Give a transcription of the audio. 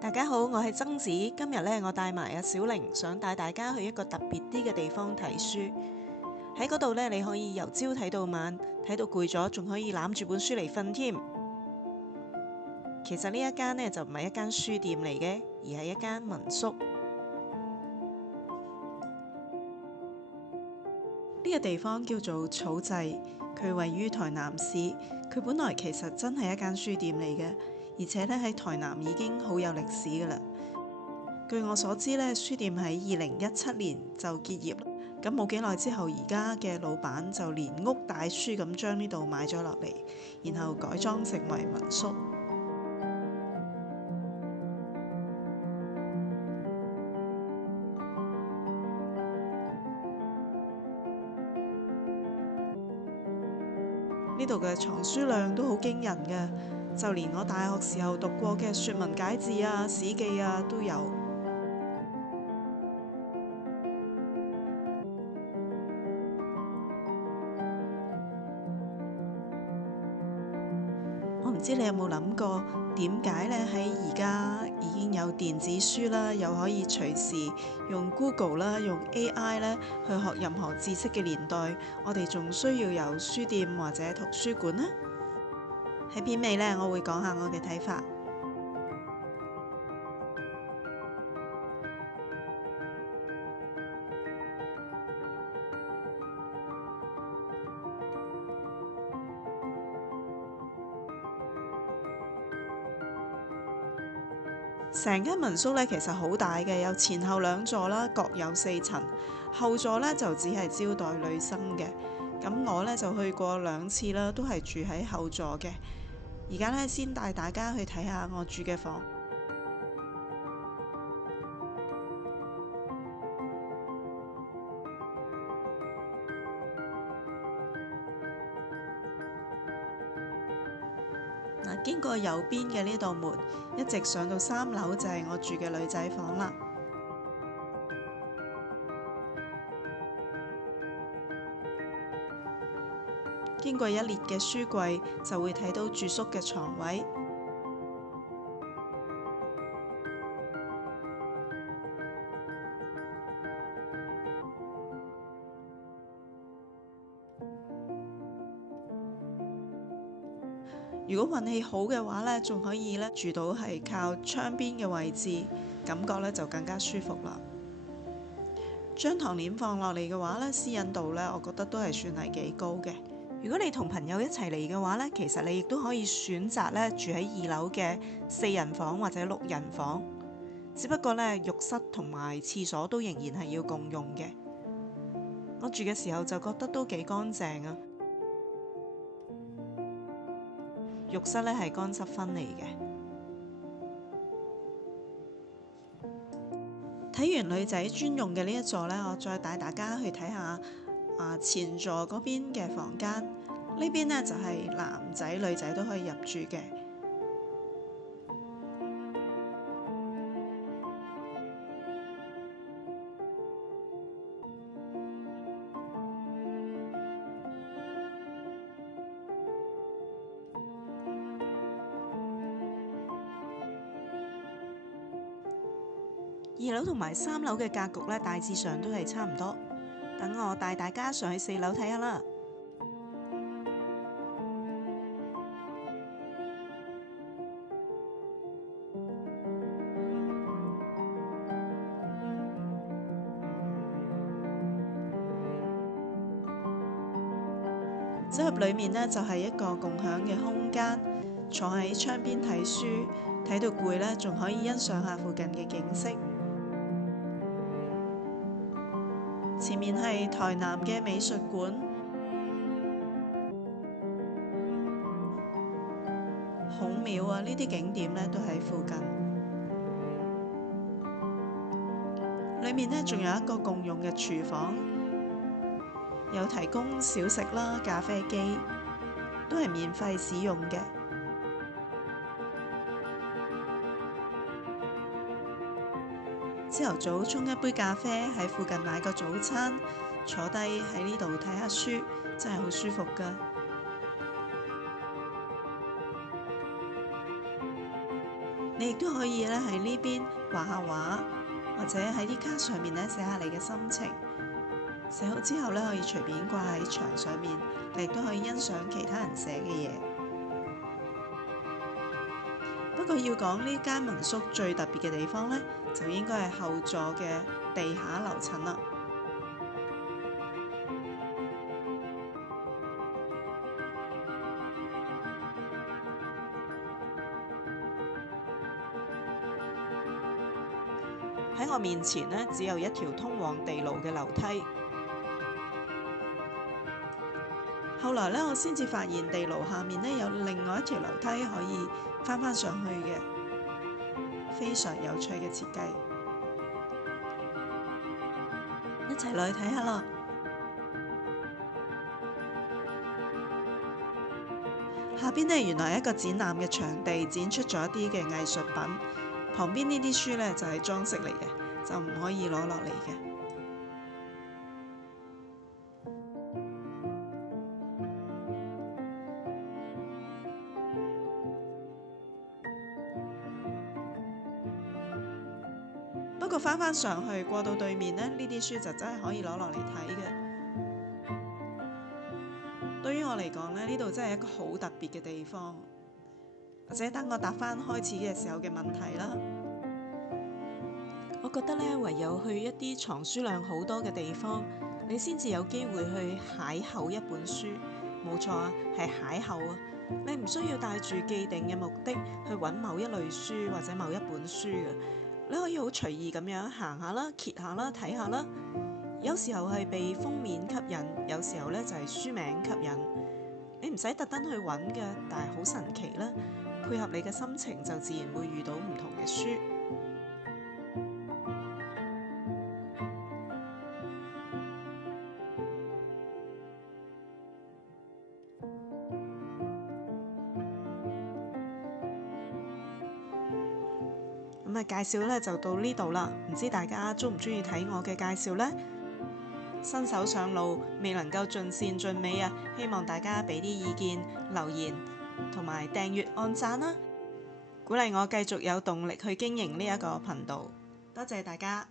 大家好，我係曾子。今日咧，我帶埋阿小玲，想帶大家去一個特別啲嘅地方睇書。喺嗰度咧，你可以由朝睇到晚，睇到攰咗，仲可以攬住本書嚟瞓添。其實呢一間呢，就唔係一間書店嚟嘅，而係一間民宿。呢個地方叫做草濟，佢位於台南市。佢本來其實真係一間書店嚟嘅，而且咧喺台南已經好有歷史㗎喇。據我所知咧，書店喺2017年就結業啦。咁冇幾耐之後，而家嘅老闆就連屋帶書咁將呢度買咗落嚟，然後改裝成為民宿。呢度嘅藏書量都好驚人嘅，就連我大學時候讀過嘅《說文解字》啊、《史記》啊都有。我唔知你有冇諗過，點解咧喺而家已經有電子書啦，又可以隨時用 Google 啦、用 AI 咧去學任何知識嘅年代，我哋仲需要有書店或者圖書館呢？喺片尾咧，我會講下我嘅睇法。成間民宿咧其實好大嘅，有前後兩座啦，各有4層。後座咧就只係招待女生嘅。咁我咧就去過2次啦，都係住喺後座嘅。而家咧先帶大家去睇下我住嘅房。嗱，經過右邊嘅呢道門，一直上到3樓就係我住嘅女仔房啦。經過一列嘅書櫃，就會睇到住宿嘅床位。如果運氣好嘅話呢，仲可以咧住到係靠窗邊嘅位置，感覺咧就更加舒服啦。張床簾放落嚟嘅話呢，私隱度呢，我覺得都係算係幾高嘅。如果你同朋友一齊嚟嘅話呢，其實你亦都可以選擇咧住喺2樓嘅4人房或者6人房，只不過呢，浴室同埋廁所都仍然係要共用嘅。我住嘅時候就覺得都幾乾淨啊。浴室咧係乾濕分離嘅。睇完女仔專用嘅呢一座呢，我再帶大家去睇下前座嗰邊嘅房間。呢邊呢就係男仔女仔都可以入住嘅。2樓同埋3樓嘅格局咧，大致上都係差唔多。等我帶大家上去4樓睇下啦。走入裏面呢，就係一個共享嘅空間，坐喺窗邊睇書，睇到攰呢，仲可以欣賞下附近嘅景色。前面係台南嘅美術館，孔廟啊，呢啲景點呢都喺附近。裏面呢仲有一個共用嘅廚房，有提供小食啦、咖啡機，都係免費使用嘅。朝頭早沖一杯咖啡，喺附近買個早餐，坐低喺呢度睇下書，真係好舒服㗎。你亦都可以咧喺呢邊畫下畫，或者喺啲卡上面咧寫下你嘅心情。寫好之後咧，可以隨便掛喺牆上面，你亦都可以欣賞其他人寫嘅嘢。不過要講呢間民宿最特別嘅地方呢，就應該係後座嘅地下樓層啦。喺我面前呢，只有一條通往地牢嘅樓梯。後來呢，我先至發現地牢下面呢有另外一條樓梯可以翻上去嘅，非常有趣嘅設計。一齊落去睇下咯！下邊呢，原來係一個展覽嘅場地，展出咗一啲嘅藝術品。旁邊呢啲書呢，就係裝飾嚟嘅，就唔可以攞落嚟嘅。不過翻上去過到對面呢，呢啲書就真係可以攞落嚟睇嘅。對於我嚟講呢，呢度真係一個好特別嘅地方。或者等我答翻開始嘅時候嘅問題啦。我覺得呢，唯有去一啲藏書量好多嘅地方，你先至有機會去邂逅一本書。冇錯啊，係邂逅啊！你唔需要帶住既定嘅目的去揾某一類書或者某一本書嘅。你可以好隨意咁樣行下啦、揭下啦、睇下啦。有時候係被封面吸引，有時候呢就係書名吸引。你唔使特登去揾嘅，但係好神奇啦！配合你嘅心情，就自然會遇到唔同嘅書。咁介紹呢就到呢度啦，唔知大家鍾唔鍾意睇我嘅介紹呢？新手上路未能夠盡善盡美啊，希望大家俾啲意見、留言同埋訂閱、按讚啦，鼓勵我繼續有動力去經營呢一個頻道。多謝大家。